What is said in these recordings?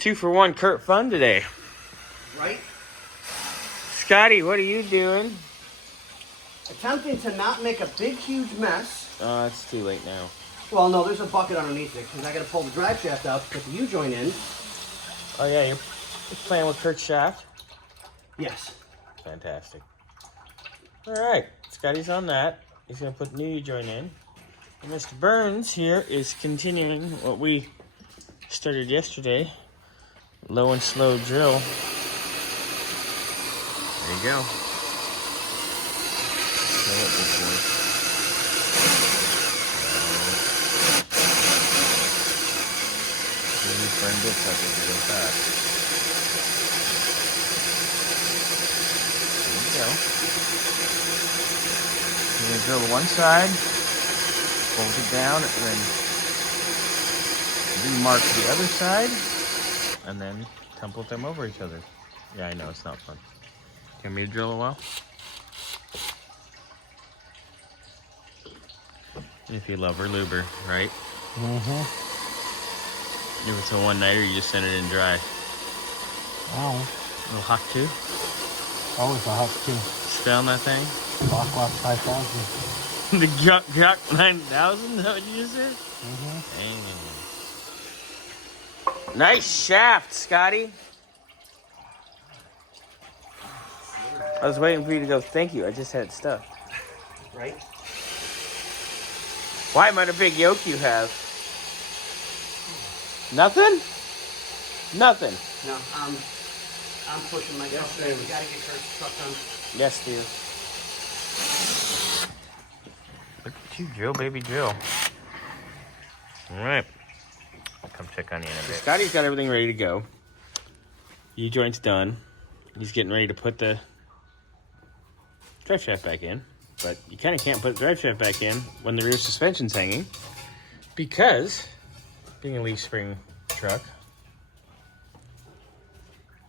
2-for-1 Curt fun today. Right? Scotty, what are you doing? Attempting to not make a big, huge mess. Oh, it's too late now. Well, no, there's a bucket underneath it, because I got to pull the drive shaft out to put the U-joint in. Oh, yeah, you're playing with Curt's shaft? Yes. Fantastic. All right, Scotty's on that. He's going to put the new U-joint in. And Mr. Burns here is continuing what we started yesterday. Low and slow drill. There you go. Drill it this way. These burn good suckers to go fast. There you go. You're going to drill one side, fold it down, and then remark the other side, and then template them over each other. Yeah, I know, it's not fun. Do you want me to drill a while? If you love her, luber, right? Mm-hmm. If it's a one-nighter, you just send it in dry. Wow. A little hot too? Always a hot too. Spell on that thing? Lock 5000. The Glock 9000, is that what you just said? Mm-hmm. Dang. Nice shaft, Scotty. I was waiting for you to go, thank you, I just had stuff. Right? Why, what a big yoke you have. Nothing? Nothing. No, I'm pushing my truck. We got to get Kurt's truck done. Yes, dear. Look at you, drill, baby, drill. All right. I'll come check on you in a bit. Scotty's got everything ready to go. U-joint's done. He's getting ready to put the drive shaft back in. But you kind of can't put the drive shaft back in when the rear suspension's hanging, because being a leaf spring truck,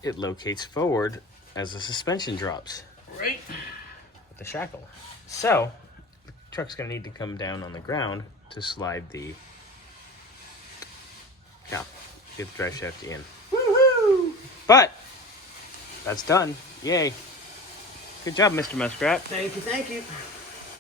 it locates forward as the suspension drops. Right. With the shackle. So, the truck's going to need to come down on the ground to slide the get the drive shaft in. Woohoo! But that's done. Yay. Good job, Mr. Muskrat. Thank you, thank you.